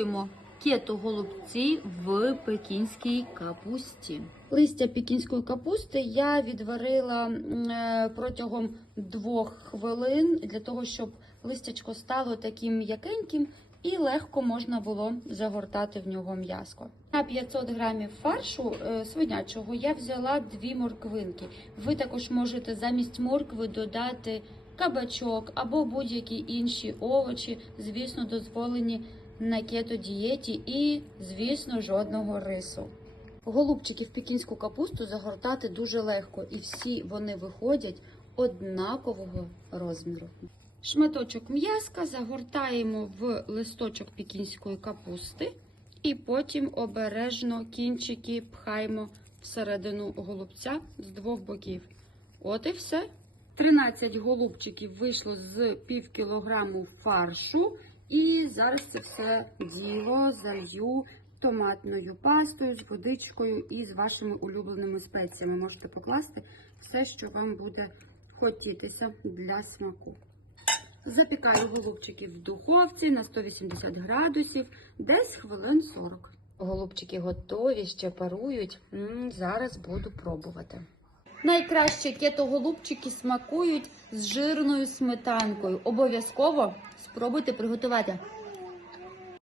приготуємо кето голубці в пекінській капусті. Листя пекінської капусти я відварила е, протягом двох хвилин для того, щоб листячко стало таким м'якеньким і легко можна було загортати в нього м'яско. На 500 грамів фаршу е, свинячого я взяла дві морквинки. Ви також можете замість моркви додати кабачок або будь-які інші овочі, звісно, дозволені на кето-дієті і, звісно, жодного рису. Голубчики в пекінську капусту загортати дуже легко, і всі вони виходять однакового розміру. Шматочок м'яска загортаємо в листочок пекінської капусти і потім обережно кінчики пхаємо всередину голубця з двох боків. От і все. 13 голубчиків вийшло з пів кілограму фаршу. І зараз це все діло залью томатною пастою з водичкою і з вашими улюбленими спеціями. Можете покласти все, що вам буде хотітися для смаку. Запікаю голубчики в духовці на 180 градусів, десь хвилин 40. Голубчики готові, ще парують. Зараз буду пробувати. Найкраще кетоголубчики смакують з жирною сметанкою. Обов'язково спробуйте приготувати.